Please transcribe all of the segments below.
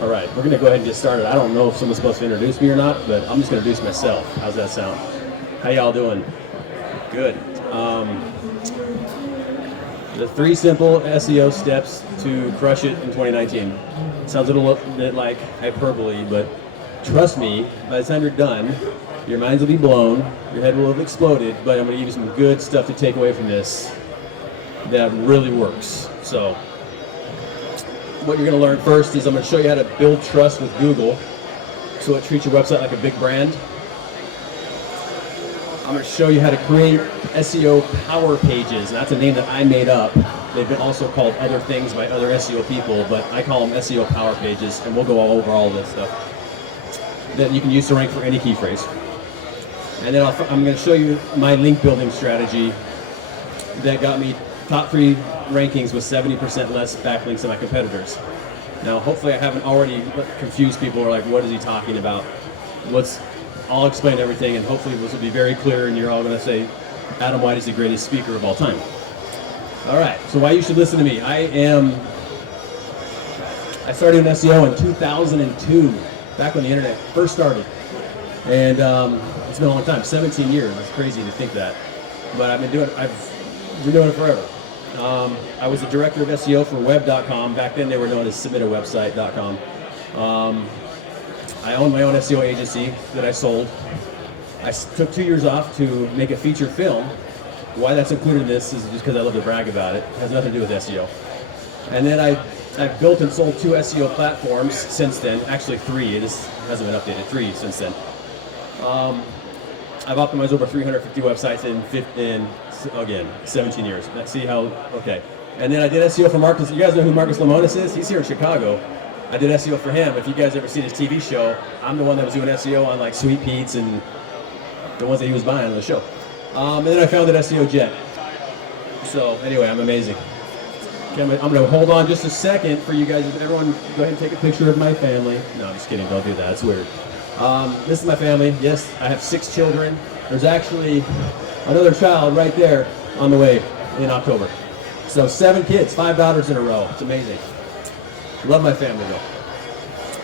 All right, we're going to go ahead and get started. I don't know if someone's supposed to introduce me or not, but I'm just going to introduce myself. How's that sound? How y'all doing? Good. The 3 simple SEO steps to crush it in 2019. Sounds a little bit like hyperbole, but trust me, by the time you're done, your minds will be blown, your head will have exploded, but I'm going to give you some good stuff to take away from this that really works. So, what you're going to learn first is I'm going to show you how to build trust with Google so it treats your website like a big brand. I'm going to show you how to create SEO power pages, and that's a name that I made up. They've been also called other things by other SEO people, but I call them SEO power pages, and we'll go all over all this stuff that you can use to rank for any key phrase. And then I'm going to show you my link building strategy that got me top 3 rankings with 70% less backlinks than my competitors. Now, hopefully I haven't already confused people who are like, what is he talking about? I'll explain everything, and hopefully this will be very clear, and you're all going to say, Adam White is the greatest speaker of all time. All right, so why you should listen to me. I started in SEO in 2002, back when the internet first started. And it's been a long time, 17 years. It's crazy to think that. But I've been doing it forever. I was the director of SEO for web.com. Back then they were known as submitawebsite.com. I owned my own SEO agency that I sold. I took 2 years off to make a feature film. Why that's included in this is just because I love to brag about it. It has nothing to do with SEO. And then I've built and sold 2 SEO platforms since then. Actually 3. This hasn't been updated. 3 since then. I've optimized over 350 websites in 17 years. Let's see how, okay. And then I did SEO for Marcus. You guys know who Marcus Lemonis is? He's here in Chicago. I did SEO for him. If you guys ever seen his TV show, I'm the one that was doing SEO on like Sweet Pete's and the ones that he was buying on the show. And then I founded SEOJet. So anyway, I'm amazing. Okay, I'm going to hold on just a second for you guys. Everyone go ahead and take a picture of my family. No, I'm just kidding. Don't do that. It's weird. This is my family. Yes, I have 6 children. There's actually another child right there on the way in October. So 7 kids, 5 daughters in a row. It's amazing. Love my family though.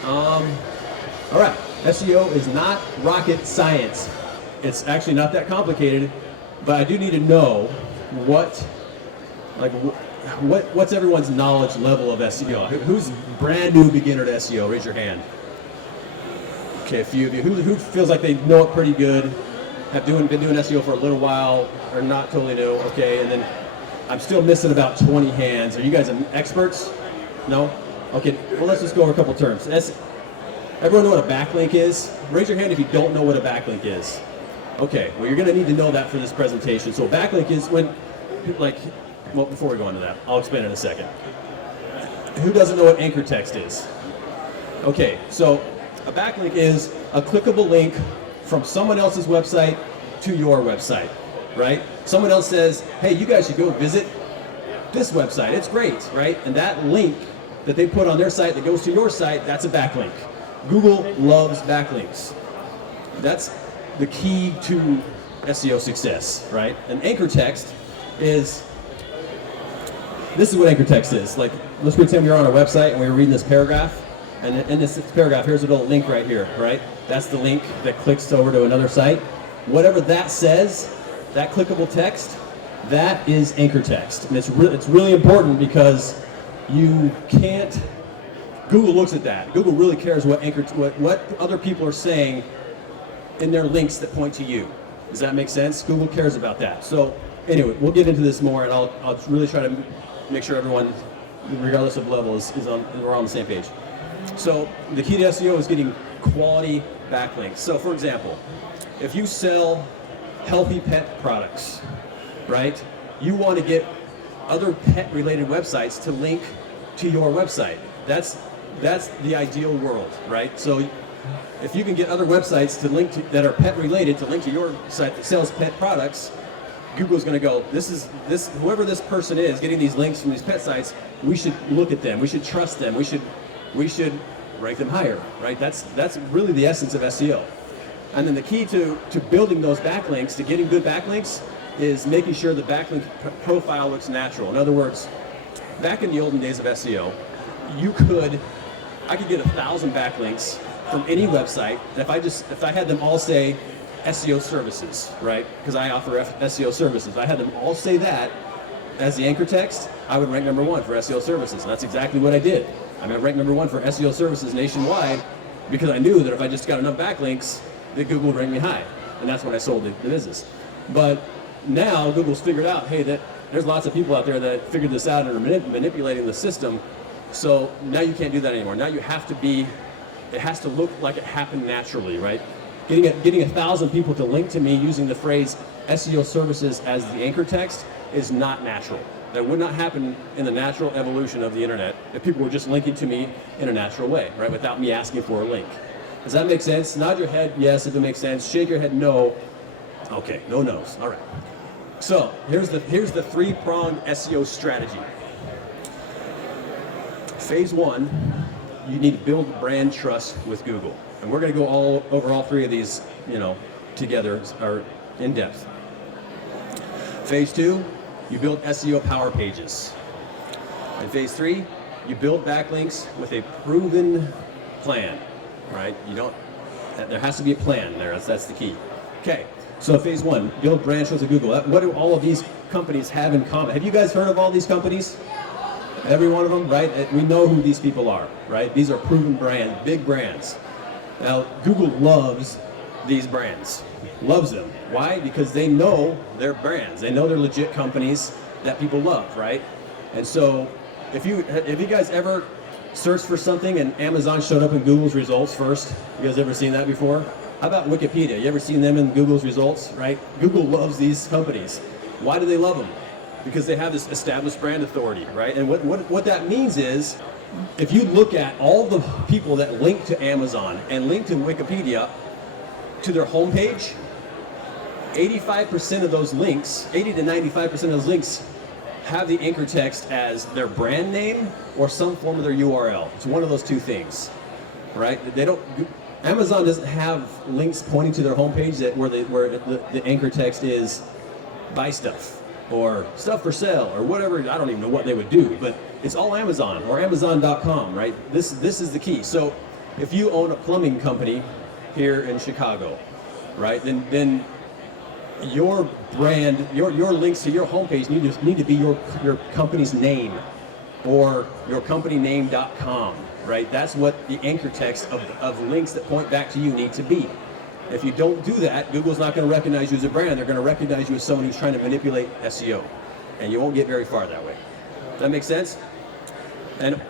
All right, SEO is not rocket science. It's actually not that complicated, but I do need to know what's everyone's knowledge level of SEO. Who's brand new beginner to SEO? Raise your hand. Okay, a few of you. Who feels like they know it pretty good, been doing SEO for a little while, or not totally new? Okay, and then I'm still missing about 20 hands. Are you guys experts? No? Okay, well let's just go over a couple terms. Everyone know what a backlink is? Raise your hand if you don't know what a backlink is. Okay, well you're going to need to know that for this presentation. So a backlink is when, well before we go into that, I'll explain in a second. Who doesn't know what anchor text is? Okay, so a backlink is a clickable link from someone else's website to your website, right? Someone else says, hey, you guys should go visit this website. It's great, right? And that link that they put on their site that goes to your site, that's a backlink. Google loves backlinks. That's the key to SEO success, right? And anchor text is, this is what anchor text is. Like, let's pretend we were on a website and we were reading this paragraph. And in this paragraph, here's a little link right here, right? That's the link that clicks over to another site. Whatever that says, that clickable text, that is anchor text. And it's really important because you can't, Google looks at that. Google really cares what other people are saying in their links that point to you. Does that make sense? Google cares about that. So anyway, we'll get into this more, and I'll really try to make sure everyone, regardless of level, we're on the same page. So the key to SEO is getting quality backlinks. So for example, if you sell healthy pet products, right? You want to get other pet-related websites to link to your website. That's the ideal world, right? So if you can get other websites to link to, that are pet-related to link to your site that sells pet products, Google's going to go, whoever this person is getting these links from these pet sites, we should look at them. We should trust them. We should rank them higher, right? That's really the essence of SEO. And then the key to building those backlinks, to getting good backlinks, is making sure the backlink profile looks natural. In other words, back in the olden days of SEO, you could I could get 1,000 backlinks from any website. If I had them all say SEO services, right? Because I offer SEO services. I had them all say that as the anchor text, I would rank number 1 for SEO services. And that's exactly what I did. I ranked number 1 for SEO services nationwide because I knew that if I just got enough backlinks, that Google would rank me high. And that's when I sold the business. But now Google's figured out, hey, that there's lots of people out there that figured this out and are manipulating the system. So now you can't do that anymore. Now you have to be, it has to look like it happened naturally, right? Getting 1,000 people to link to me using the phrase SEO services as the anchor text is not natural. That would not happen in the natural evolution of the internet if people were just linking to me in a natural way, right? Without me asking for a link. Does that make sense? Nod your head, yes, if it makes sense. Shake your head, no. Okay, no no's. All right. So here's the 3-pronged SEO strategy. Phase 1, you need to build brand trust with Google. And we're going to go over all 3 of these, together or in depth. Phase 2, you build SEO power pages. And phase 3, you build backlinks with a proven plan, right? There has to be a plan there. That's the key. Okay. So phase 1, build brand trust with Google. What do all of these companies have in common? Have you guys heard of all these companies? Every one of them, right? We know who these people are, right? These are proven brands, big brands. Now, Google loves these brands, loves them. Why? Because they know they're brands. They know they're legit companies that people love, right? And so if you guys ever searched for something and Amazon showed up in Google's results first, you guys ever seen that before? How about Wikipedia? You ever seen them in Google's results, right? Google loves these companies. Why do they love them? Because they have this established brand authority, right? And what that means is, if you look at all the people that link to Amazon and link to Wikipedia to their homepage, 85% of those links, 80 to 95% of those links have the anchor text as their brand name or some form of their URL. It's one of those 2 things, right? Amazon doesn't have links pointing to their homepage where the anchor text is buy stuff or stuff for sale or whatever. I don't even know what they would do, but it's all Amazon or Amazon.com, right? This is the key. So if you own a plumbing company here in Chicago, right, then your brand, your links to your homepage need to be your company's name or your companyname.com. Right? That's what the anchor text of links that point back to you need to be. If you don't do that, Google's not going to recognize you as a brand. They're going to recognize you as someone who's trying to manipulate SEO. And you won't get very far that way. Does that make sense? And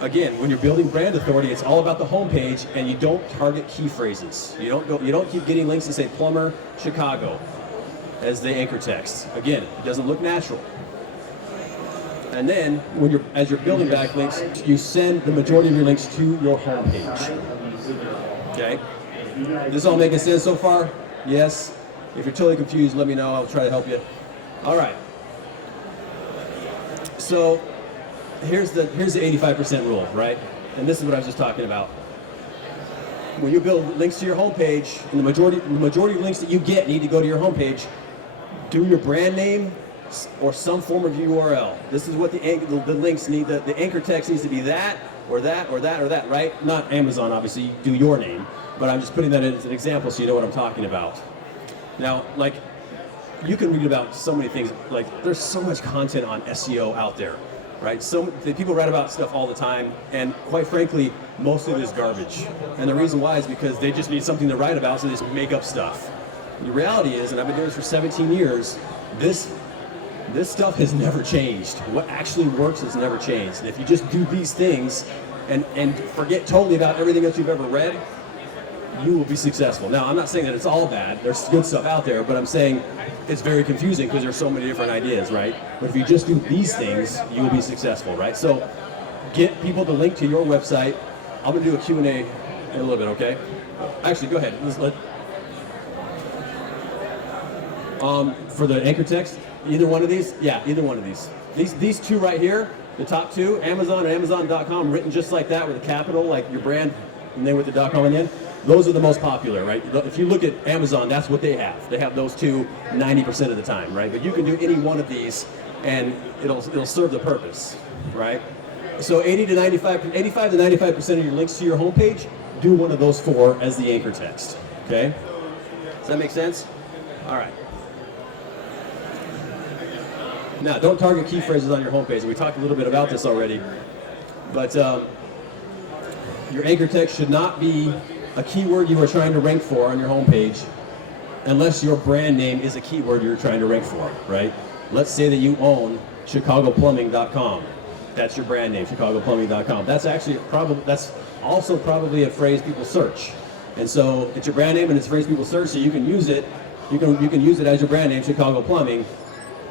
again, when you're building brand authority, it's all about the homepage, and you don't target key phrases. You don't keep getting links that say plumber Chicago as the anchor text. Again, it doesn't look natural. And then, as you're building backlinks, you send the majority of your links to your homepage. Okay? This all making sense so far? Yes? If you're totally confused, let me know. I'll try to help you. All right. So here's the 85% rule, right? And this is what I was just talking about. When you build links to your homepage, and the majority of links that you get need to go to your homepage, do your brand name or some form of URL. This is what the links need. The anchor text needs to be that, or that, or that, or that, right? Not Amazon, obviously. Do your name. But I'm just putting that in as an example so you know what I'm talking about. Now, like, you can read about so many things. Like, there's so much content on SEO out there, right? So people write about stuff all the time, and quite frankly, most of it is garbage. And the reason why is because they just need something to write about, so they just make up stuff. The reality is, and I've been doing this for 17 years, this stuff has never changed. What actually works has never changed. And if you just do these things and forget totally about everything else you've ever read, you will be successful. Now, I'm not saying that it's all bad. There's good stuff out there, but I'm saying it's very confusing because there's so many different ideas, right? But if you just do these things, you will be successful, right? So get people to link to your website. I'm going to do a Q&A in a little bit, okay? Actually, go ahead. For the anchor text, either one of these? Yeah, either one of these. These 2 right here, the top 2, Amazon and Amazon.com, written just like that with a capital, like your brand, and then with the .com in the end. Those are the most popular, right? If you look at Amazon, that's what they have. They have those 2 90% of the time, right? But you can do any one of these, and it'll serve the purpose, right? So 85 to 95% of your links to your homepage, do one of those 4 as the anchor text. Okay? Does that make sense? All right. Now, don't target key phrases on your homepage. We talked a little bit about this already, but your anchor text should not be a keyword you are trying to rank for on your homepage unless your brand name is a keyword you're trying to rank for, right? Let's say that you own ChicagoPlumbing.com. That's your brand name, ChicagoPlumbing.com. That's also probably a phrase people search. And so it's your brand name and it's a phrase people search, so you can use it. You can use it as your brand name, Chicago Plumbing,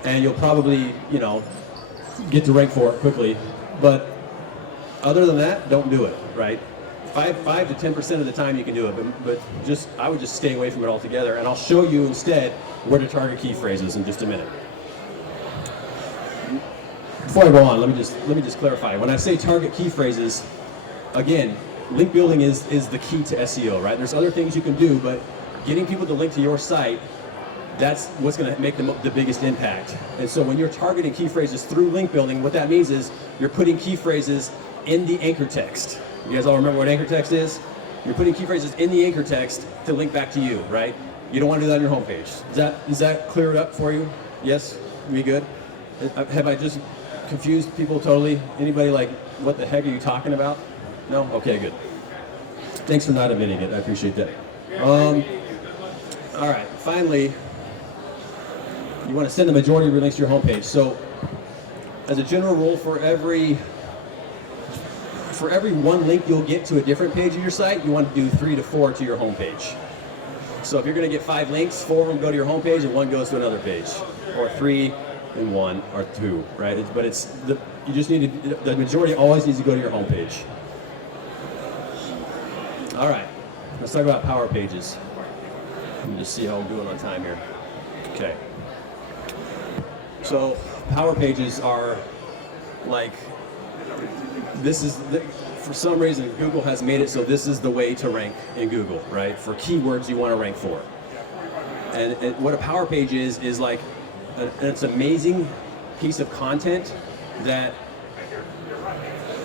and you'll probably, get to rank for it quickly. But other than that, don't do it, right? 5 to 10% of the time you can do it, but I would just stay away from it altogether. And I'll show you instead where to target key phrases in just a minute. Before I go on, let me just clarify. When I say target key phrases, again, link building is the key to SEO, right? There's other things you can do, but getting people to link to your site, that's what's going to make the biggest impact. And so when you're targeting key phrases through link building, what that means is you're putting key phrases in the anchor text. You guys all remember what anchor text is? You're putting key phrases in the anchor text to link back to you, right? You don't want to do that on your homepage. Is that cleared up for you? Yes? We good? Have I just confused people totally? Anybody like, what the heck are you talking about? No? Okay, good. Thanks for not admitting it. I appreciate that. All right, finally, you want to send the majority of your links to your homepage. So, as a general rule, for every one link you'll get to a different page of your site, you want to do 3 to 4 to your homepage. So if you're going to get 5 links, 4 of them go to your homepage and 1 goes to another page, or 3 and 1 or 2, right? You just need to, the majority always needs to go to your homepage. All right, let's talk about power pages. Let me just see how I'm doing on time here. Okay. So power pages are like, for some reason Google has made it so this is the way to rank in Google, right? For keywords you want to rank for. And what a power page is like, it's an amazing piece of content that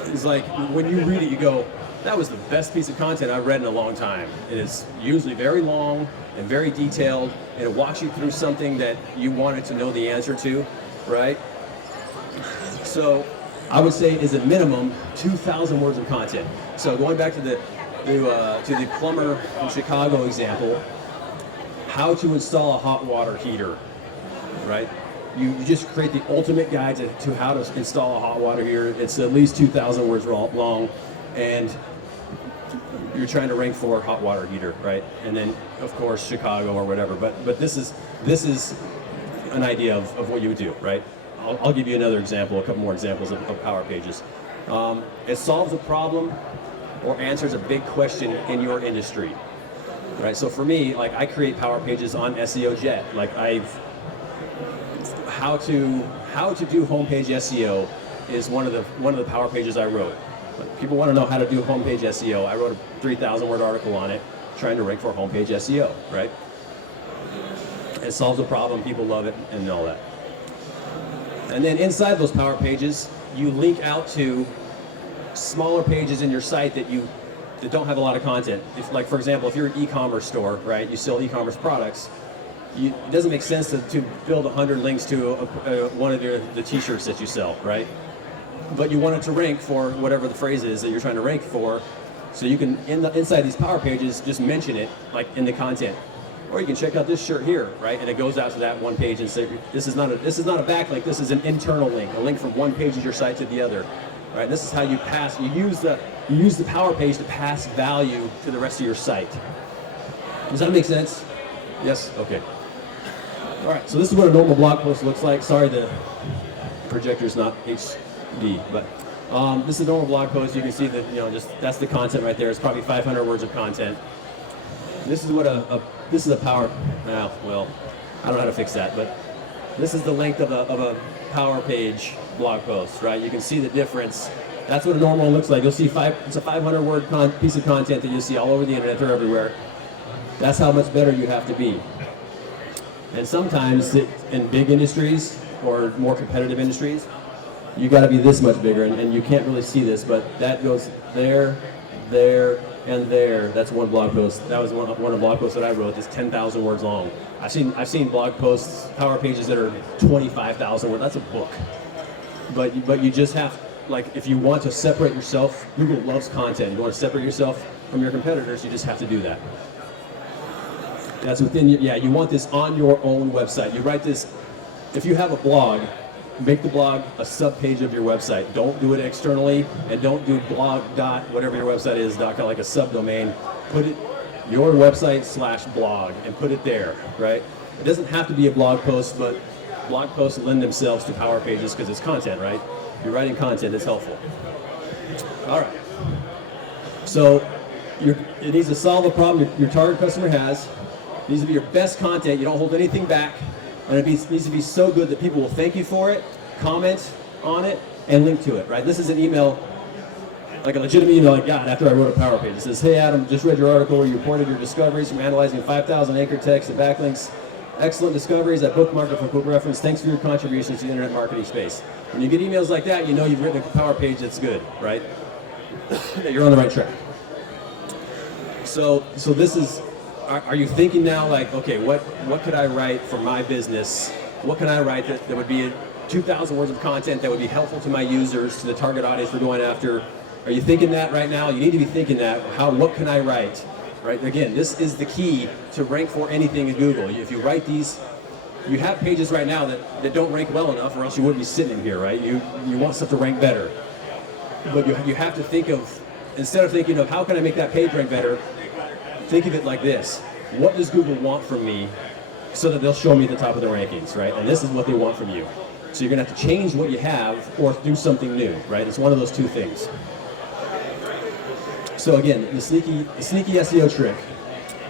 is like, when you read it, you go, that was the best piece of content I've read in a long time. It is usually very long and very detailed, and it walks you through something that you wanted to know the answer to, right? So I would say is a minimum 2,000 words of content. So going back to the plumber in Chicago example, how to install a hot water heater, right? You just create the ultimate guide to how to install a hot water heater. It's at least 2,000 words long, and you're trying to rank for hot water heater, right? And then, of course, Chicago or whatever. But this is an idea of what you would do, right? I'll give you another example, a couple more examples of power pages. It solves a problem or answers a big question in your industry, right? So for me, like, I create power pages on SEOJet. Like, how to do homepage SEO is one of the power pages I wrote. People want to know how to do homepage SEO. I wrote a 3,000 word article on it, trying to rank for homepage SEO, right? It solves a problem, people love it, and all that. And then inside those power pages, you link out to smaller pages in your site that don't have a lot of content. Like, for example, if you're an e-commerce store, right, you sell e-commerce products, it doesn't make sense to build 100 links to one of the t-shirts that you sell, right? But you want it to rank for whatever the phrase is that you're trying to rank for, so you can, inside these power pages, just mention it, like, in the content. Or you can check out this shirt here, right? And it goes out to that one page and say, this is not a backlink, this is an internal link, a link from one page of your site to the other, right? This is how you use the power page to pass value to the rest of your site. Does that make sense? Yes? Okay. All right, so this is what a normal blog post looks like. Sorry, the projector's not HD, but this is a normal blog post. You can see that, that's the content right there. It's probably 500 words of content. This is what this is a power. Well, I don't know how to fix that, but this is the length of a power page blog post, right? You can see the difference. That's what a normal one looks like. You'll see it's a 500 word piece of content that you'll see all over the internet. They're everywhere. That's how much better you have to be. And sometimes in big industries or more competitive industries, you got to be this much bigger, and you can't really see this, but that goes there, there, and there. That's one blog post. That was one of the blog posts that I wrote. That's 10,000 words long. I've seen blog posts, power pages that are 25,000 words. That's a book. But you just have, like, if you want to separate yourself, Google loves content. You want to separate yourself from your competitors, you just have to do that. That's within your, you want this on your own website. You write this, if you have a blog, make the blog a sub-page of your website. Don't do it externally, and don't do blog dot whatever your website is, .com, like a subdomain. Put it your website / blog and put it there, right? It doesn't have to be a blog post, but blog posts lend themselves to power pages because it's content, right? You're writing content, it's helpful. All right. So it needs to solve a problem your target customer has. It needs to be your best content. You don't hold anything back. And it needs to be so good that people will thank you for it, comment on it, and link to it, right? This is an email, like a legitimate email I got after I wrote a power page. It says, hey Adam, just read your article where you reported your discoveries from analyzing 5,000 anchor text and backlinks. Excellent discoveries. I bookmarked it for quick reference. Thanks for your contributions to the internet marketing space. When you get emails like that, you know you've written a power page that's good, right? That you're on the right track. So this is, are you thinking now like, okay, what could I write for my business? What can I write that would be 2,000 words of content that would be helpful to my users, to the target audience we're going after? Are you thinking that right now? You need to be thinking that. What can I write? Right? Again, this is the key to rank for anything in Google. If you write these, you have pages right now that don't rank well enough, or else you wouldn't be sitting here, right? You want stuff to rank better. But you have to think of, instead of thinking of how can I make that page rank better, think of it like this. What does Google want from me so that they'll show me at the top of the rankings, right? And this is what they want from you. So you're gonna have to change what you have or do something new, right? It's one of those two things. So again, the sneaky SEO trick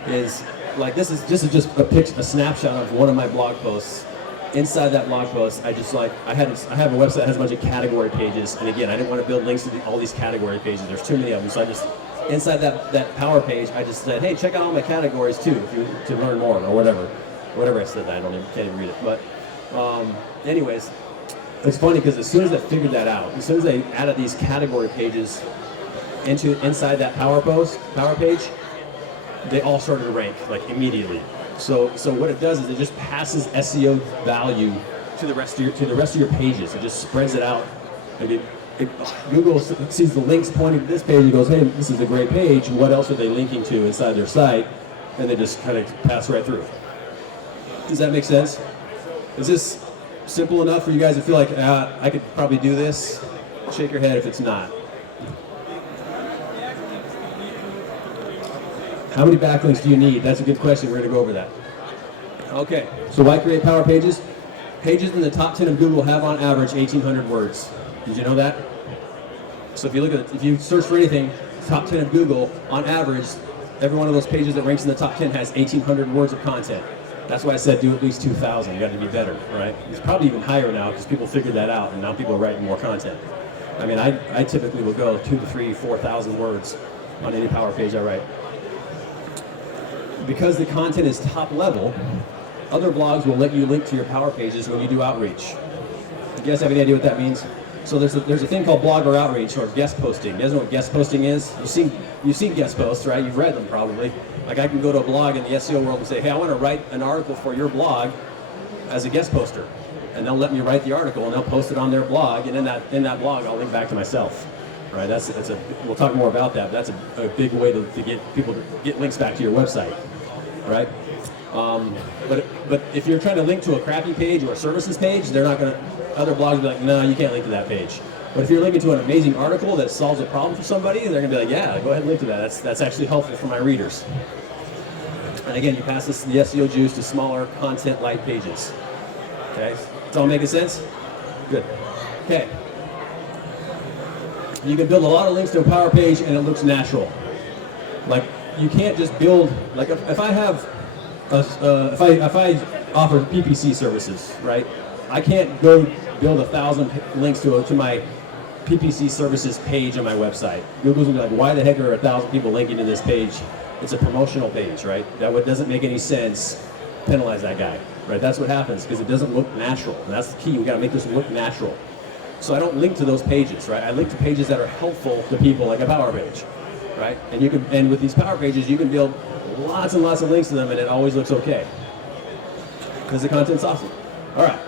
is like this is just a snapshot of one of my blog posts. Inside that blog post, I have a website that has a bunch of category pages, and again, I didn't want to build links to all these category pages. There's too many of them, so I just inside that power page, I just said, hey, check out all my categories too, if you to learn more or whatever I said. Can't even read it. But anyways, it's funny because as soon as I figured that out, as soon as I added these category pages inside that power page, they all started to rank like immediately. So what it does is it just passes SEO value to the rest of your pages. It just spreads it out. Google sees the links pointing to this page and goes, hey, this is a great page. What else are they linking to inside their site? And they just kind of pass right through. Does that make sense? Is this simple enough for you guys to feel like I could probably do this? Shake your head if it's not. How many backlinks do you need? That's a good question. We're going to go over that. Okay, so why create power pages? Pages in the top 10 of Google have on average 1,800 words. Did you know that? So if you search for anything, top 10 of Google, on average, every one of those pages that ranks in the top 10 has 1,800 words of content. That's why I said do at least 2,000. You got to be better, right? It's probably even higher now because people figured that out, and now people are writing more content. I mean, I typically will go 2,000 to 3,000, 4,000 words on any power page I write. Because the content is top level, other blogs will let you link to your power pages when you do outreach. Do you guys have any idea what that means? So there's a thing called blogger outreach or guest posting. You guys know what guest posting is? You've seen guest posts, right? You've read them probably. Like I can go to a blog in the SEO world and say, hey, I want to write an article for your blog as a guest poster. And they'll let me write the article and they'll post it on their blog, and in that blog I'll link back to myself. Right? We'll talk more about that, but that's a big way to get people to get links back to your website. Right? But if you're trying to link to a crappy page or a services page, other blogs will be like, no, you can't link to that page. But if you're linking to an amazing article that solves a problem for somebody, they're going to be like, yeah, go ahead and link to that. That's actually helpful for my readers. And again, you pass the SEO juice to smaller content-light pages. Okay? It's all making sense? Good. Okay. You can build a lot of links to a power page and it looks natural. Like, you can't just build, like if I offer PPC services, right? I can't go build 1,000 links to my PPC services page on my website. Google's gonna be like, why the heck are 1,000 people linking to this page? It's a promotional page, right? That doesn't make any sense. Penalize that guy, right? That's what happens because it doesn't look natural. And that's the key. We got to make this look natural. So I don't link to those pages, right? I link to pages that are helpful to people, like a power page, right? And with these power pages, you can build lots and lots of links to them, and it always looks okay because the content's awesome. All right.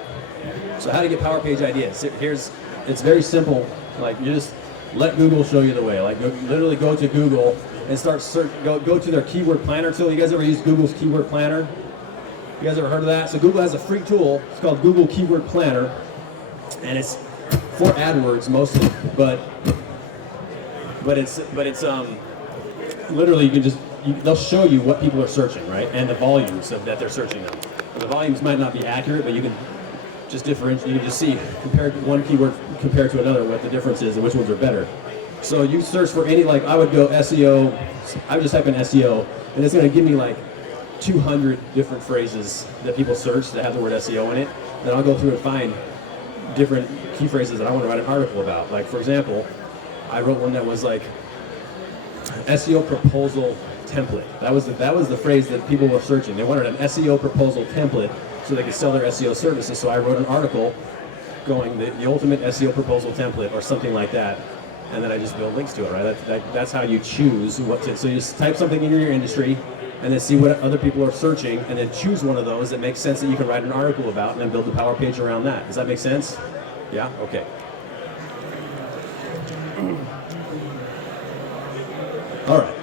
So how to get power page ideas? It's very simple. Like, you just let Google show you the way. Like, literally go to Google and start go to their keyword planner tool. You guys ever use Google's keyword planner? You guys ever heard of that? So Google has a free tool. It's called Google Keyword Planner, and it's for AdWords mostly, but it's literally they'll show you what people are searching, right, and the volumes that they're searching them. And the volumes might not be accurate, but you can just differentiate. You can just see one keyword compared to another what the difference is and which ones are better. So you search for any, like I would go SEO. I would just type in SEO, and it's going to give me like 200 different phrases that people search that have the word SEO in it. Then I'll go through and find different key phrases that I want to write an article about. Like, for example, I wrote one that was like SEO proposal template. That was the phrase that people were searching. They wanted an SEO proposal template so they could sell their SEO services. So I wrote an article going the ultimate SEO proposal template or something like that, and then I just build links to it, right? That's how you choose what to. So you just type something in your industry, and then see what other people are searching, and then choose one of those that makes sense that you can write an article about, and then build the power page around that. Does that make sense? Yeah? Okay. All right.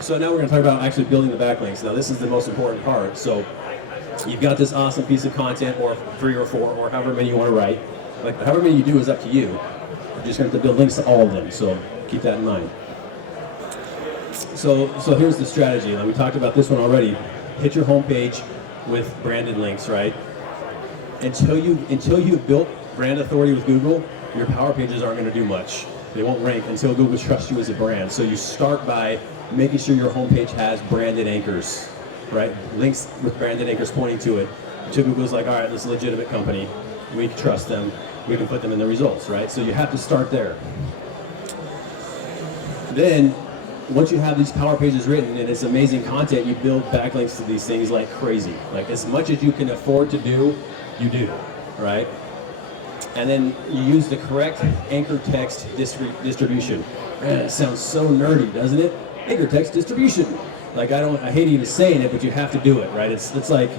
So now we're going to talk about actually building the backlinks. Now this is the most important part. So you've got this awesome piece of content, or 3 or 4, or however many you want to write. Like, however many you do is up to you. You're just going to have to build links to all of them, so keep that in mind. So here's the strategy. Now, we talked about this one already. Hit your homepage with branded links, right? Until you've built brand authority with Google, your power pages aren't going to do much. They won't rank until Google trusts you as a brand. So you start by making sure your homepage has branded anchors, right? Links with branded anchors pointing to it. So Google's like, all right, this is a legitimate company. We can trust them. We can put them in the results, right? So you have to start there. Then, once you have these power pages written and it's amazing content, you build backlinks to these things like crazy. Like, as much as you can afford to do, you do, right? And then you use the correct anchor text distribution. Man, it sounds so nerdy, doesn't it? Anchor text distribution. Like, I hate even saying it, but you have to do it, right? It's like,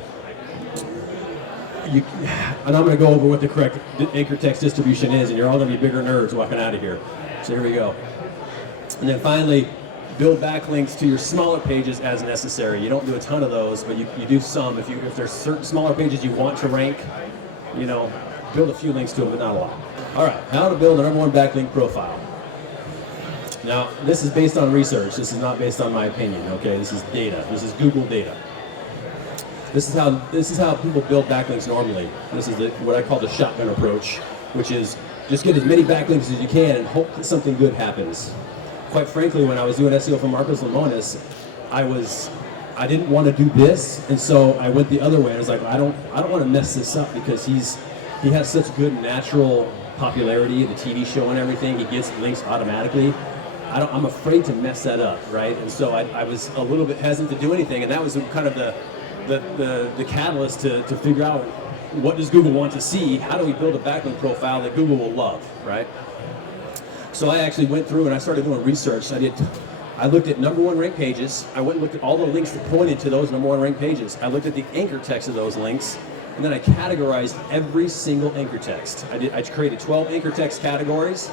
and I'm going to go over what the correct anchor text distribution is, and you're all going to be bigger nerds walking out of here. So here we go. And then finally, build backlinks to your smaller pages as necessary. You don't do a ton of those, but you do some. If there's certain smaller pages you want to rank, build a few links to them, but not a lot. All right, how to build a #1 backlink profile. Now, this is based on research. This is not based on my opinion, okay? This is data. This is Google data. This is how people build backlinks normally. This is what I call the shotgun approach, which is just get as many backlinks as you can and hope that something good happens. Quite frankly, when I was doing SEO for Marcos Lemonis, I didn't want to do this, and so I went the other way. I was like, I don't want to mess this up because he has such good natural popularity, the TV show and everything. He gets links automatically. I'm afraid to mess that up, right? And so I was a little bit hesitant to do anything, and that was kind of the catalyst to figure out, what does Google want to see? How do we build a backlink profile that Google will love, right? So I actually went through and I started doing research. I looked at #1 ranked pages. I went and looked at all the links that pointed to those #1 ranked pages. I looked at the anchor text of those links, and then I categorized every single anchor text. I created 12 anchor text categories,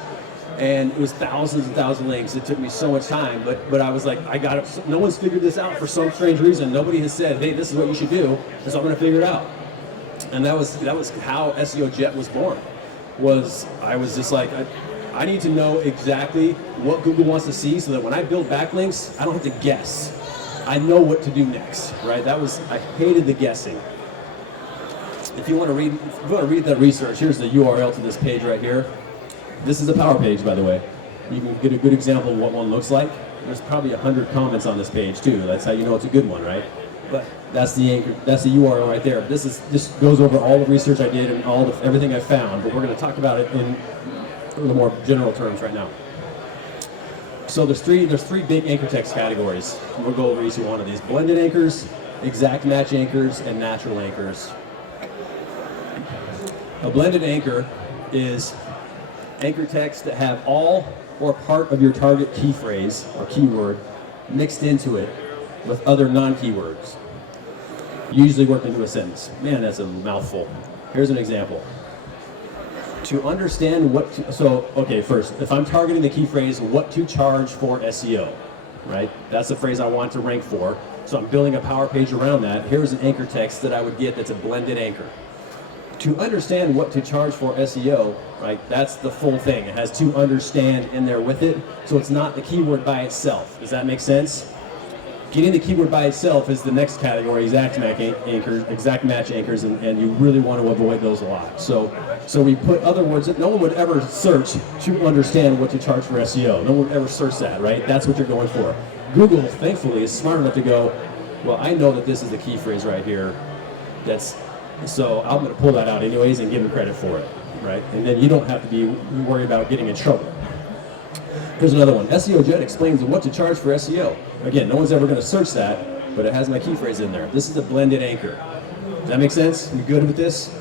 and it was thousands and thousands of links. It took me so much time, but I was like, I got it. No one's figured this out for some strange reason. Nobody has said, hey, this is what you should do, and so I'm going to figure it out. And that was how SEOJet was born. I was just like, I need to know exactly what Google wants to see so that when I build backlinks, I don't have to guess. I know what to do next, right? I hated the guessing. If you want to read that research, here's the URL to this page right here. This is a power page, by the way. You can get a good example of what one looks like. There's probably 100 comments on this page too. That's how you know it's a good one, right? But that's the anchor. That's the URL right there. This goes over all the research I did and everything I found. But we're going to talk about it in a little more general terms right now. So there's three big anchor text categories. We'll go over each one of these: blended anchors, exact match anchors, and natural anchors. A blended anchor is anchor text that have all or part of your target key phrase or keyword mixed into it with other non-keywords, usually work into a sentence. Man, that's a mouthful. Here's an example. To understand what to, so okay, first, if I'm targeting the key phrase, what to charge for SEO, right? That's the phrase I want to rank for. So I'm building a power page around that. Here's an anchor text that I would get that's a blended anchor. To understand what to charge for SEO, right, that's the full thing. It has to understand in there with it, so it's not the keyword by itself. Does that make sense? Getting the keyword by itself is the next category, exact match anchors, and you really want to avoid those a lot. So we put other words that no one would ever search to understand what to charge for SEO. No one would ever search that, right? That's what you're going for. Google, thankfully, is smart enough to go, well, I know that this is the key phrase right here. So I'm going to pull that out anyways and give them credit for it, right? And then you don't have to be worried about getting in trouble. Here's another one. SEOJet explains what to charge for SEO. Again, no one's ever going to search that, but it has my key phrase in there. This is a blended anchor. Does that make sense? You good with this?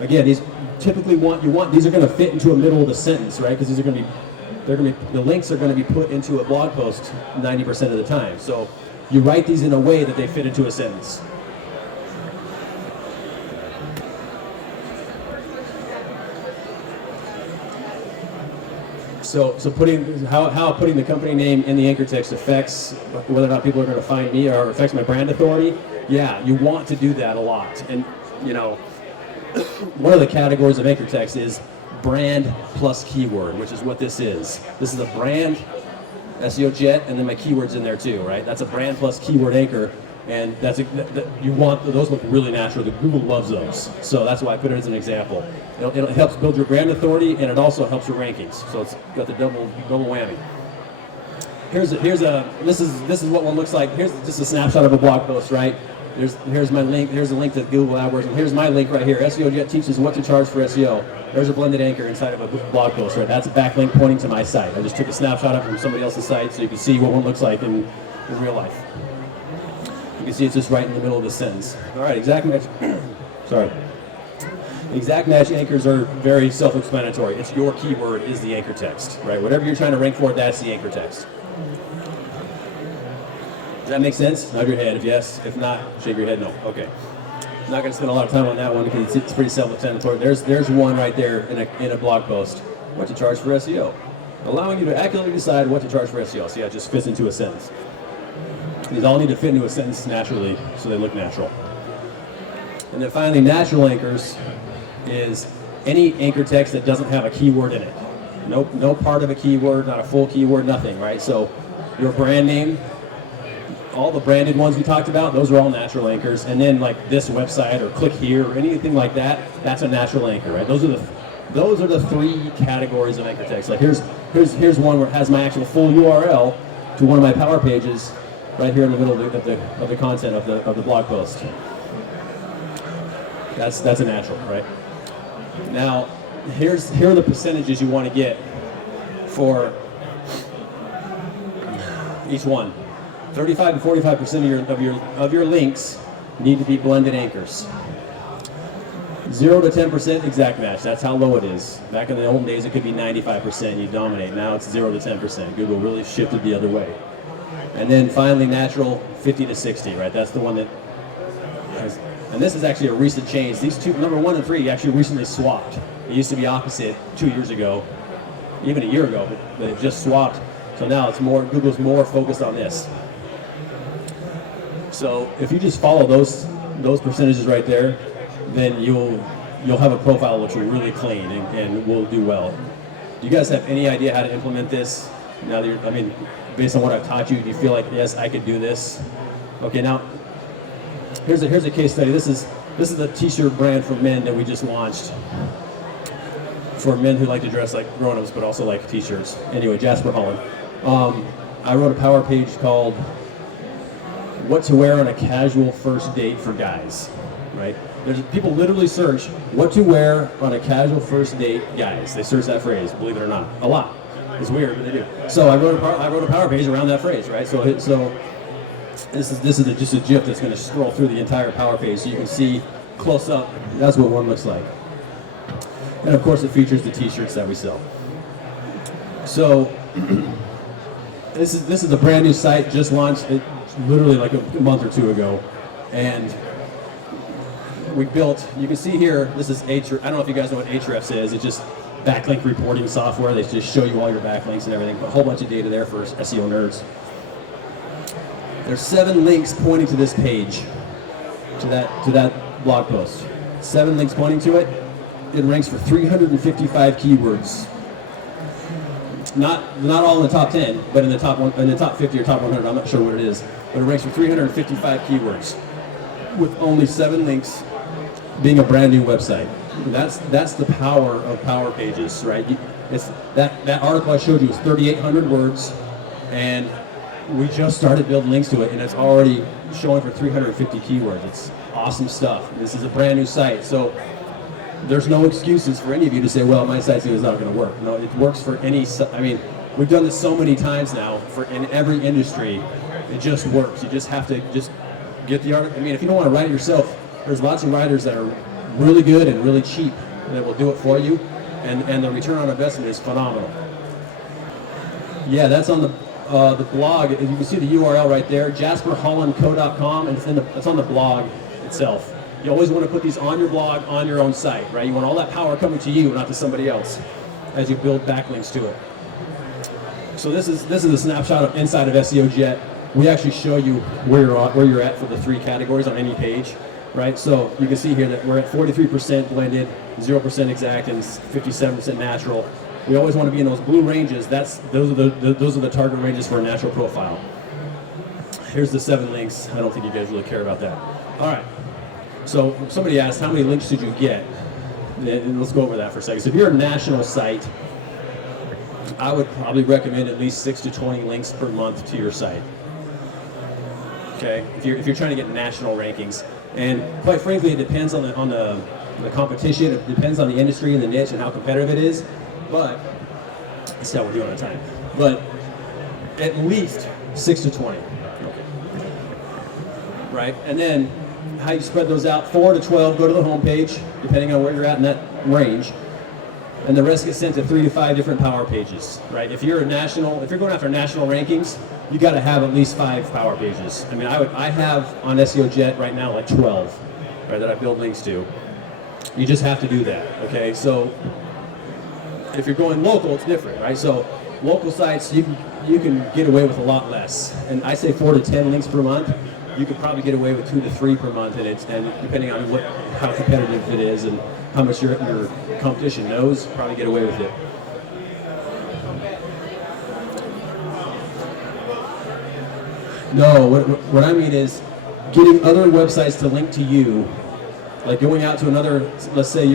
Again, these typically these are going to fit into a middle of the sentence, right? Because the links are going to be put into a blog post 90% of the time. So you write these in a way that they fit into a sentence. So how putting the company name in the anchor text affects whether or not people are going to find me or affects my brand authority. Yeah, you want to do that a lot. And one of the categories of anchor text is brand plus keyword, which is what this is. This is a brand, SEOJet, and then my keywords in there too, right? That's a brand plus keyword anchor, and you want those look really natural. Google loves those, so that's why I put it as an example. It helps build your brand authority, and it also helps your rankings. So it's got the double whammy. This is what one looks like. Here's just a snapshot of a blog post, right? Here's my link. Here's a link to Google AdWords, and here's my link right here. SEOJet teaches what to charge for SEO. There's a blended anchor inside of a blog post, right? That's a backlink pointing to my site. I just took a snapshot of it from somebody else's site so you can see what one looks like in real life. You can see it's just right in the middle of the sentence. All right, exact match. Sorry. Exact match anchors are very self-explanatory. It's your keyword is the anchor text, right? Whatever you're trying to rank for, that's the anchor text. Does that make sense? Nod your head if yes. If not, shake your head no. Okay. I'm not going to spend a lot of time on that one because it's pretty self-explanatory. There's one right there in a blog post. What to charge for SEO. Allowing you to accurately decide what to charge for SEO. So yeah, it just fits into a sentence. These all need to fit into a sentence naturally so they look natural. And then finally, natural anchors is any anchor text that doesn't have a keyword in it. No part of a keyword, not a full keyword, nothing, right? So your brand name, all the branded ones we talked about, those are all natural anchors. And then like this website or click here or anything like that, that's a natural anchor, right? Those are the three categories of anchor text. Like here's one where it has my actual full URL to one of my power pages right here in the middle of the content of the blog post. That's a natural, right? Now, here are the percentages you want to get for each one. 35 to 45% of your links need to be blended anchors. 0 to 10% exact match. That's how low it is. Back in the old days, it could be 95%. You dominate. Now it's 0 to 10%. Google really shifted the other way. And then finally, natural 50 to 60. Right. That's the one that has. And this is actually a recent change. These two, number 1 and 3, actually recently swapped. It used to be opposite 2 years ago, even a year ago, but it just swapped. So now it's more, Google's more focused on this. So if you just follow those percentages right there, then you'll have a profile that looks really clean and will do well. Do you guys have any idea how to implement this? Now that based on what I've taught you, do you feel like, yes, I could do this? Okay, now here's a case study. This is a t-shirt brand for men that we just launched for men who like to dress like grown-ups but also like t-shirts. Anyway, Jasper Holland. I wrote a power page called "What to Wear on a Casual First Date for Guys." Right? People literally search "what to wear on a casual first date, guys." They search that phrase, believe it or not, a lot. It's weird, but they do. So I wrote a power page around that phrase, right? So this is just a GIF that's going to scroll through the entire power page, so you can see close up. That's what one looks like. And of course, it features the t-shirts that we sell. So this is a brand new site, just launched it literally like a month or two ago. And we built, you can see here, this is Hrefs. I don't know if you guys know what Hrefs is. It's just backlink reporting software. They just show you all your backlinks and everything, but a whole bunch of data there for SEO nerds. There's 7 links pointing to this page, to that blog post. 7 links pointing to it. It ranks for 355 keywords. Not all in the top 10, but in the top 50 or top 100. I'm not sure what it is, but it ranks for 355 keywords, with only 7 links, being a brand new website. That's the power of Power Pages, right? It's that article I showed you is 3,800 words, and we just started building links to it, and it's already showing for 350 keywords. It's awesome stuff. This is a brand new site, so there's no excuses for any of you to say, well, my site is not going to work. No, it works for any. I mean, we've done this so many times now in every industry. It just works. You just have to just get the article. I mean, if you don't want to write it yourself, there's lots of writers that are really good and really cheap that will do it for you, and the return on investment is phenomenal. Yeah, that's on the blog. You can see the URL right there, jasperhollandco.com, and it's on the blog itself. You always want to put these on your blog, on your own site, right? You want all that power coming to you, not to somebody else, as you build backlinks to it. So this is a snapshot of inside of SEOJet. We actually show you where you're at for the 3 categories on any page, right? So you can see here that we're at 43% blended, 0% exact, and 57% natural. We always want to be in those blue ranges. Those are the target ranges for a natural profile. Here's the 7 links. I don't think you guys really care about that. All right. So somebody asked, how many links should you get? And let's go over that for a second. So if you're a national site, I would probably recommend at least 6 to 20 links per month to your site. Okay, if you're trying to get national rankings, and quite frankly, it depends on the competition. It depends on the industry and the niche and how competitive it is. But let's see how we're doing on time. But at least 6 to 20. Okay. Right, and then how you spread those out, 4 to 12 go to the home page, depending on where you're at in that range, and the rest get sent to 3 to 5 different Power Pages, right? If you're going after national rankings, you got to have at least 5 Power Pages. I mean, I have on SEOJet right now like 12, right, that I build links to. You just have to do that, okay? So if you're going local, it's different, right? So local sites, you can get away with a lot less, and I say 4 to 10 links per month. You could probably get away with 2 to 3 per month, and depending on how competitive it is and how much your competition knows, probably get away with it. No, what I mean is getting other websites to link to you, like going out to another, let's say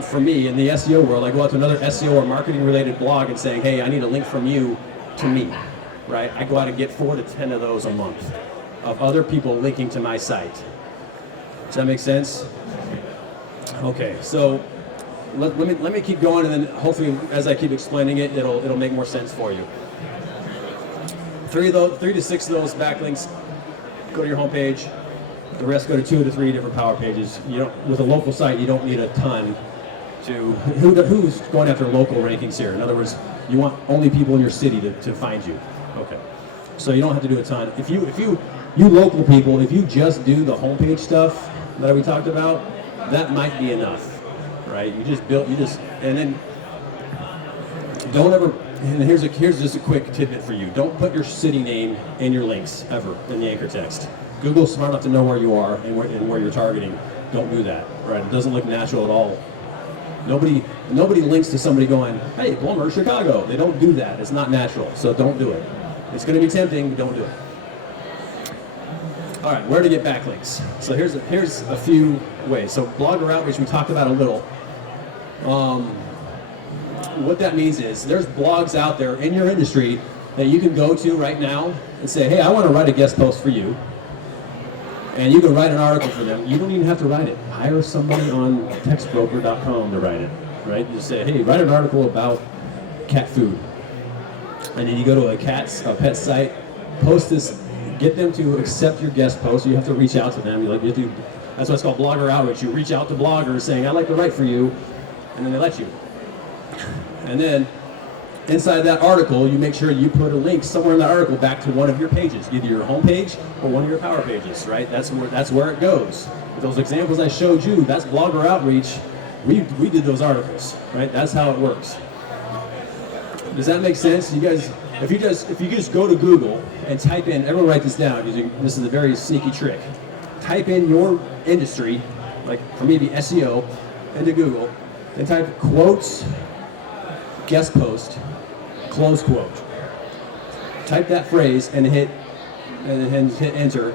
for me in the SEO world, I go out to another SEO or marketing related blog and saying, hey, I need a link from you to me, right? I go out and get 4 to 10 of those a month, of other people linking to my site. Does that make sense? Okay, so let me keep going, and then hopefully as I keep explaining it, it'll make more sense for you. 3 to 6 of those backlinks go to your homepage. The rest go to 2 to 3 different Power Pages. With a local site, you don't need a ton to. Who's going after local rankings here? In other words, you want only people in your city to find you. Okay, so you don't have to do a ton. If you local people, if you just do the homepage stuff that we talked about, that might be enough, right? And then don't ever. And here's just a quick tidbit for you. Don't put your city name in your links ever in the anchor text. Google's smart enough to know where you are and where you're targeting. Don't do that, right? It doesn't look natural at all. Nobody links to somebody going, hey, Plumber, Chicago. They don't do that. It's not natural, so don't do it. It's going to be tempting, but don't do it. All right, where to get backlinks? So here's a few ways. So blogger outreach, we talked about a little. What that means is there's blogs out there in your industry that you can go to right now and say, hey, I want to write a guest post for you. And you can write an article for them. You don't even have to write it. Hire somebody on textbroker.com to write it, right? You say, hey, write an article about cat food. And then you go to a pet site, post this, get them to accept your guest post. You have to reach out to them. That's why it's called blogger outreach. You reach out to bloggers saying, I'd like to write for you. and then they let you. And then inside that article, you make sure you put a link somewhere in that article back to one of your pages, either your home page or one of your power pages, right? That's where it goes. With those examples I showed you, that's blogger outreach. We did those articles, right? That's how it works. Does that make sense? You guys, if you just go to Google and type in, everyone write this down, because this is a very sneaky trick. Type in your industry, like for me, the SEO, into Google, and type quotes, guest post, close quote. Type that phrase and hit enter,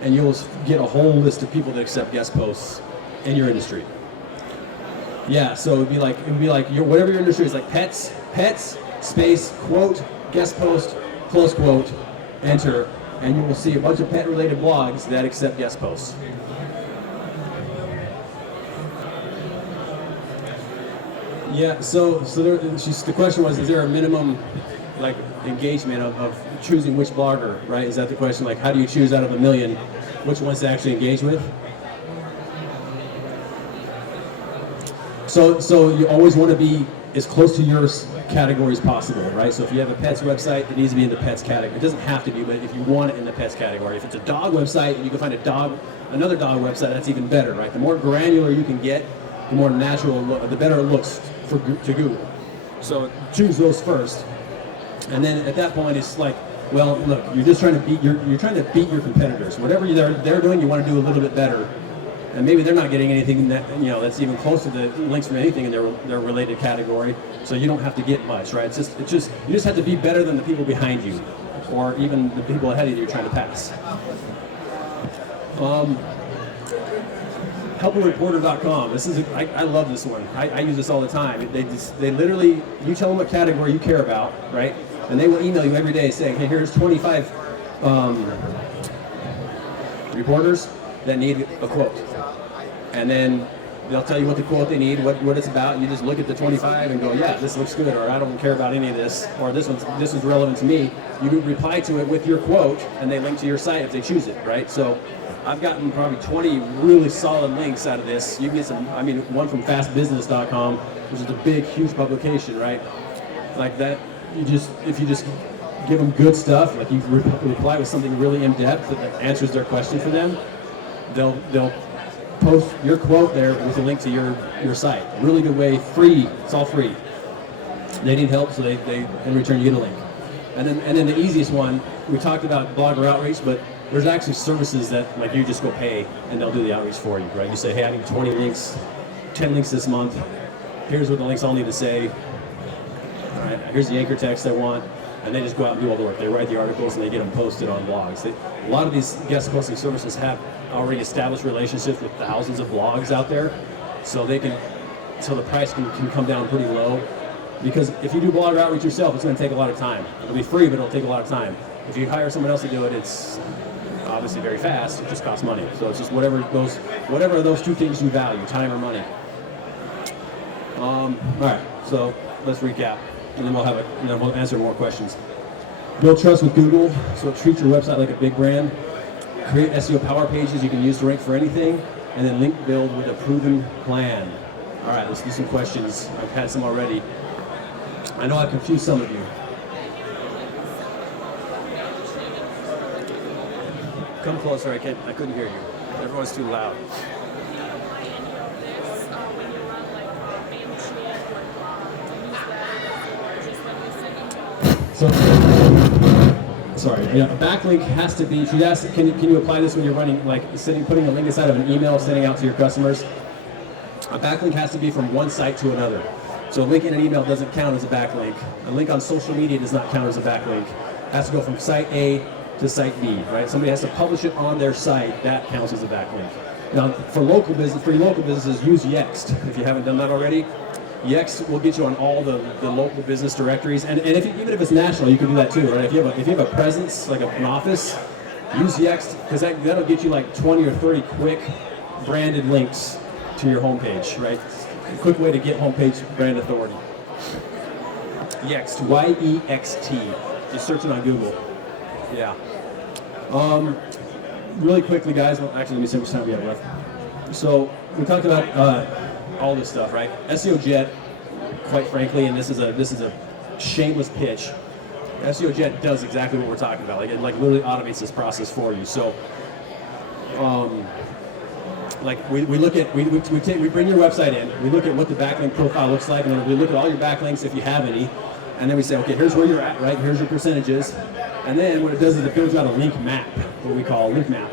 and you'll get a whole list of people that accept guest posts in your industry. Yeah, so it'd be like whatever your industry is, like pets, space, quote, guest post, close quote, enter, and you will see a bunch of pet-related blogs that accept guest posts. Yeah, so the question was, is there a minimum like engagement of choosing which blogger, right? Is that the question? Like, how do you choose out of a million which ones to actually engage with? So you always want to be as close to your category as possible, right? So if you have a pets website, it needs to be in the pets category. It doesn't have to be, but if you want it in the pets category. If it's a dog website and you can find another dog website, that's even better, right? The more granular you can get, the more natural, the better it looks to Google. So choose those first, and then at that point it's like, well, look, you're just trying to beat your competitors. Whatever they're doing, you want to do a little bit better, and maybe they're not getting anything that's even close to the links from anything in their related category. So you don't have to get much, right? You just have to be better than the people behind you, or even the people ahead of you you're trying to pass. Helpareporter.com. I love this one. I use this all the time. They literally, you tell them what category you care about, right? And they will email you every day saying, hey, here's 25 reporters that need a quote. And then they'll tell you what the quote they need, what it's about. You just look at the 25 and go, yeah, this looks good, or I don't care about any of this, or this is relevant to me. You reply to it with your quote, and they link to your site if they choose it, right? So I've gotten probably 20 really solid links out of this. You can get one from fastbusiness.com, which is a big, huge publication, right? Like that, if you just give them good stuff, like you reply with something really in-depth that answers their question for them, they'll post your quote there with a link to your site. Really good way, free, it's all free. They need help, so they in return you get a link. And then the easiest one, we talked about blogger outreach, but there's actually services that like you just go pay and they'll do the outreach for you, right? You say, hey, I need 20 links, 10 links this month. Here's what the links all need to say. All right, here's the anchor text I want. And they just go out and do all the work. They write the articles and they get them posted on blogs. A lot of these guest posting services have already established relationships with thousands of blogs out there, so the price can come down pretty low. Because if you do blogger outreach yourself, it's going to take a lot of time. It'll be free, but it'll take a lot of time. If you hire someone else to do it, it's obviously very fast. It just costs money. So it's just whatever of those two things you value, time or money. All right, so let's recap, and then we'll answer more questions. Build trust with Google, so treat your website like a big brand. Create SEO power pages you can use to rank for anything, and then link build with a proven plan. All right, let's do some questions. I've had some already. I know I've confused some of you. Come closer, I couldn't hear you. Everyone's too loud. Sorry, a backlink has to be, she asked, can you apply this when you're running, like putting a link inside of an email, sending out to your customers? A backlink has to be from one site to another. So a link in an email doesn't count as a backlink. A link on social media does not count as a backlink. It has to go from site A to site B, right? Somebody has to publish it on their site. That counts as a backlink. Now, for your local businesses, use Yext. If you haven't done that already, Yext will get you on all the local business directories, and even if it's national, you can do that too, right? If you have a presence, like an office, use Yext, because that'll get you like 20 or 30 quick branded links to your homepage, right? A quick way to get homepage brand authority. Yext, Y-E-X-T. Just search it on Google. Yeah. Really quickly, guys. Well, actually, let me see how much time we have left. So we talked about all this stuff, right? SEOJet, quite frankly, and this is a shameless pitch. SEOJet does exactly what we're talking about. Like it literally automates this process for you. So, like we bring your website in, we look at what the backlink profile looks like, and then we look at all your backlinks if you have any, and then we say, okay, here's where you're at, right? Here's your percentages, and then what it does is it builds out a link map, what we call a link map,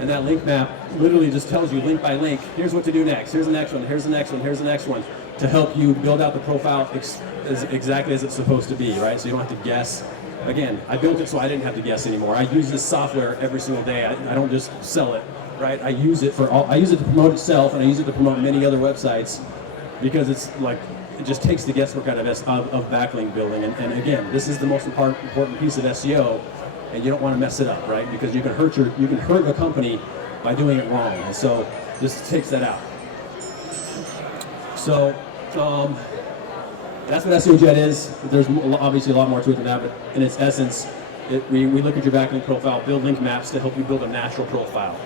and that link map literally just tells you link by link, here's what to do next, here's the next one, here's the next one, here's the next one, to help you build out the profile exactly as it's supposed to be, right? So you don't have to guess. Again, I built it so I didn't have to guess anymore. I use this software every single day. I don't just sell it, right? I use it to promote itself, and I use it to promote many other websites, because it's like it just takes the guesswork out of backlink building. And again, this is the most important piece of SEO, and you don't want to mess it up, right? Because you can hurt a company by doing it wrong. And so this takes that out. So that's what SEOJet is. There's obviously a lot more to it than that, but in its essence, we look at your backlink profile, build link maps to help you build a natural profile.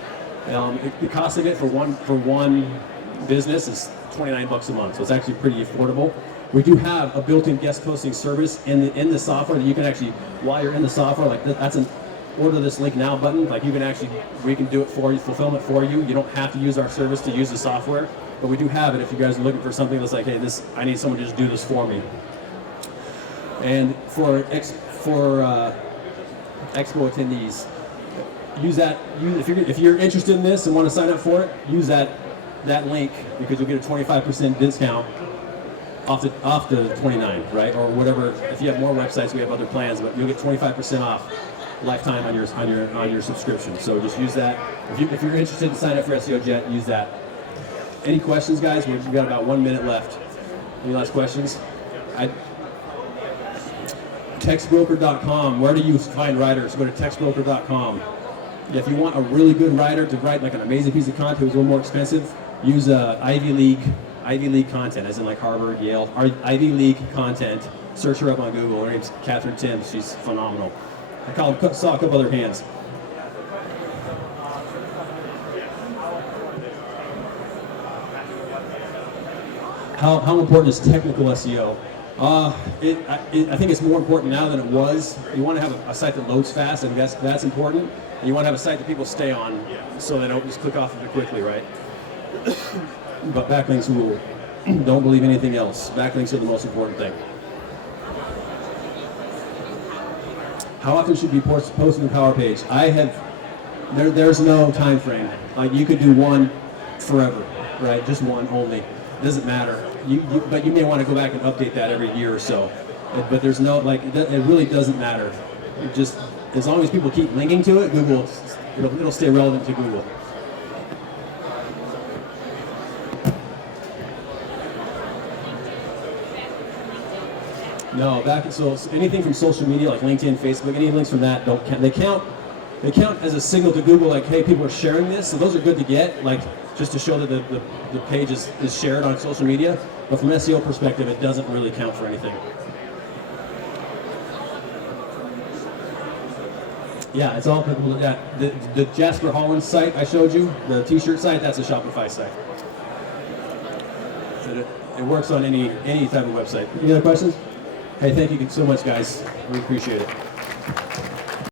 The cost of it for one business is $29 a month, so it's actually pretty affordable. We do have a built-in guest posting service in the software that you can actually, while you're in the software, like that's an order this link now button. Like we can do it for you, fulfillment for you. You don't have to use our service to use the software. But we do have it if you guys are looking for something that's like, hey, I need someone to just do this for me. And for Expo attendees, use that. If you're interested in this and want to sign up for it, use that link, because you'll get a 25% discount off the 29, right? Or whatever. If you have more websites, we have other plans, but you'll get 25% off lifetime on your subscription. So just use that. If you're interested to sign up for SEOJet, use that. Any questions, guys? We've got about 1 minute left. Any last questions? Textbroker.com. Where do you find writers? Go to textbroker.com. If you want a really good writer to write like an amazing piece of content who's a little more expensive, use Ivy League content, as in like Harvard, Yale, Ivy League content. Search her up on Google. Her name's Catherine Timms. She's phenomenal. I saw a couple other hands. How important is technical SEO? I think it's more important now than it was. You want to have a site that loads fast, and that's important. And you want to have a site that people stay on, so they don't just click off of it quickly, right? But backlinks rule. Don't believe anything else. Backlinks are the most important thing. How often should you post a Power Page? There's no time frame. Like you could do one forever, right? Just one only. It doesn't matter. But you may want to go back and update that every year or so. But there's no, it really doesn't matter. Just as long as people keep linking to it, Google, it'll stay relevant to Google. No, so anything from social media like LinkedIn, Facebook, any links from that don't count. They count as a signal to Google, like, hey, people are sharing this, so those are good to get, like just to show that the page is shared on social media. But from an SEO perspective, it doesn't really count for anything. Yeah, it's all applicable to that. The Jasper Holland site I showed you, the t-shirt site, that's a Shopify site. It works on any type of website. Any other questions? Hey, thank you so much, guys. We appreciate it.